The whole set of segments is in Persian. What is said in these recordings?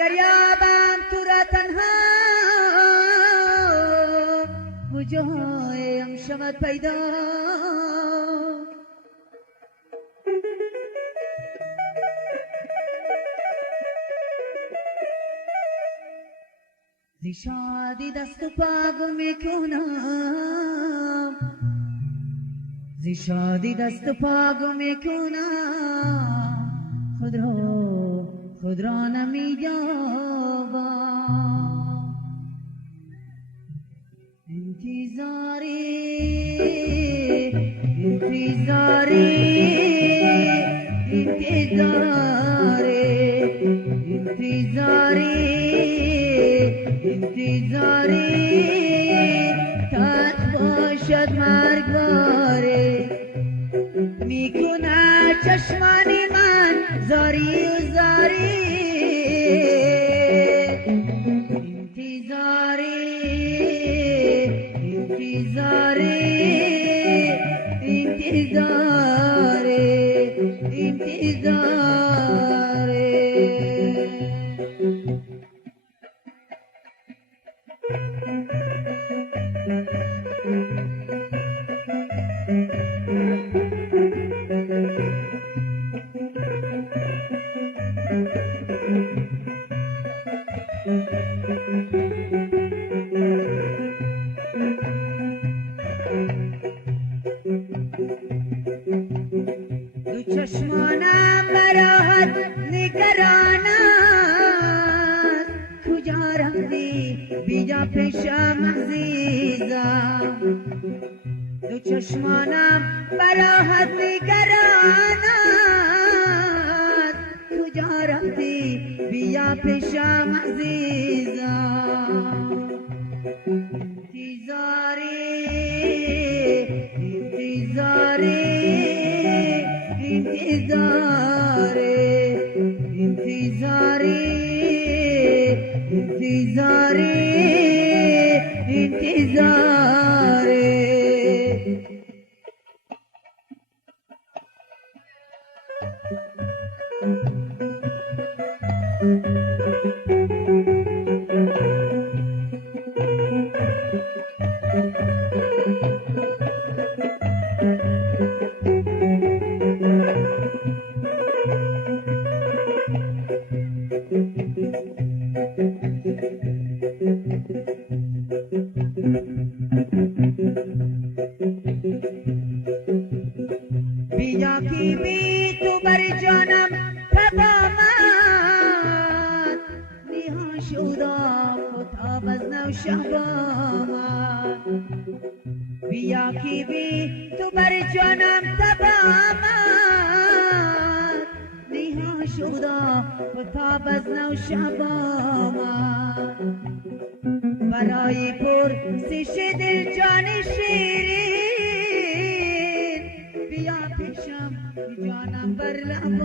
اگر یابم تو را تنها کجایم شود پیدا زی شادی دست و پا گم میکنم زی شادی دست و پا گم میکنم خود را نمی‌یابم انتظاری تلخ باشد مرگباره میکنه چشمان من زاری و زاری دو چشمانم براحت نگرانم کجا رفتی بیا پیشم عزیزم دو چشمانم براحت نگرانم کجا رفتی بیا پیشم عزیزم بیا کی بی تو بر جانم تب آمد نیها شد آفتاب از نو شب آمد بیا کی بی تو بر جانم تب آمد نیها شد آفتاب از نو شب آمد برای پرسش دل جان شیرین بیا پیشم جانم بر لب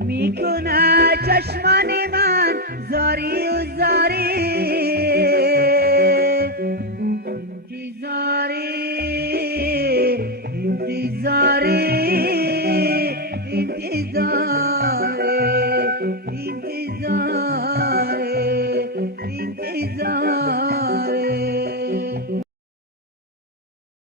میکنه چشمان من زاری و زاری انتظاری